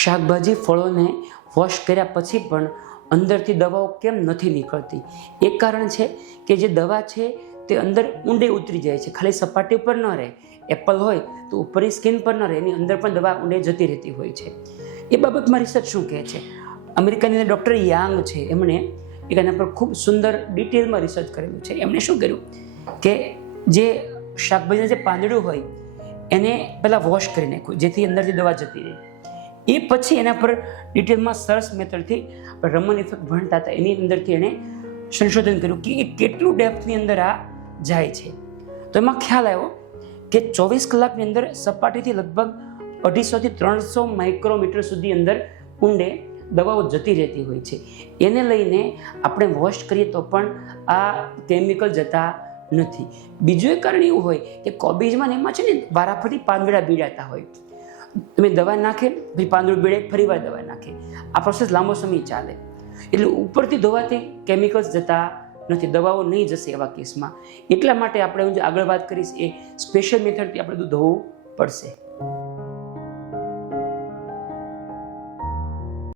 શાકભાજી ફળોને વોશ કર્યા પછી પણ અંદરથી દવાઓ કેમ નથી નીકળતી? એક કારણ છે કે જે દવા છે તે અંદર ઊંડે ઉતરી જાય છે, ખાલી સપાટી પર ન રહે. એપલ હોય તો ઉપરની સ્કિન પર ન રહે, એની અંદર પણ દવા ઊંડે જતી રહેતી હોય છે. એ બાબતમાં રિસર્ચ શું કહે છે? અમેરિકાની અંદર ડૉક્ટર યાંગ છે, એમણે એક એના પર ખૂબ સુંદર ડિટેલમાં રિસર્ચ કરેલું છે. એમણે શું કર્યું કે જે શાકભાજીનું જે પાંદડું હોય એને પહેલાં વોશ કરી નાખ્યું, જેથી અંદરથી દવા જતી રહે. એ પછી એના પર ડિટેલમાં સરસ મેથડથી રમન ઇફેક્ટ ભણતા હતા, એની અંદરથી એણે સંશોધન કર્યું કે એ કેટલું ડેપ્થની અંદર આ જાય છે. તો એમાં ખ્યાલ આવ્યો કે 24 કલાકની અંદર સપાટીથી લગભગ 250 થી 300 માઇક્રોમીટર સુધી અંદર ઊંડે દવાઓ જતી રહેતી હોય છે. એને લઈને આપણે વોશ કરીએ તો પણ આ કેમિકલ જતા નથી. બીજું એક કારણ એવું હોય કે કોબીજમાં ને એમાં છે ને વારાફરતી પાંદડા બીડાતા હોય. તમે દવા નાખે પછી પાંદડું બીડે, ફરી વાર દવા નાખે, આ પ્રોસેસ લાંબો સમય ચાલે. એટલે ઉપરથી દવાથી કેમિકલ્સ જતા નથી, દવાઓ નહીં જશે એવા કેસમાં. એટલા માટે આપણે આગળ વાત કરીશ એ સ્પેશિયલ મેથડથી આપણે ધોવું પડશે.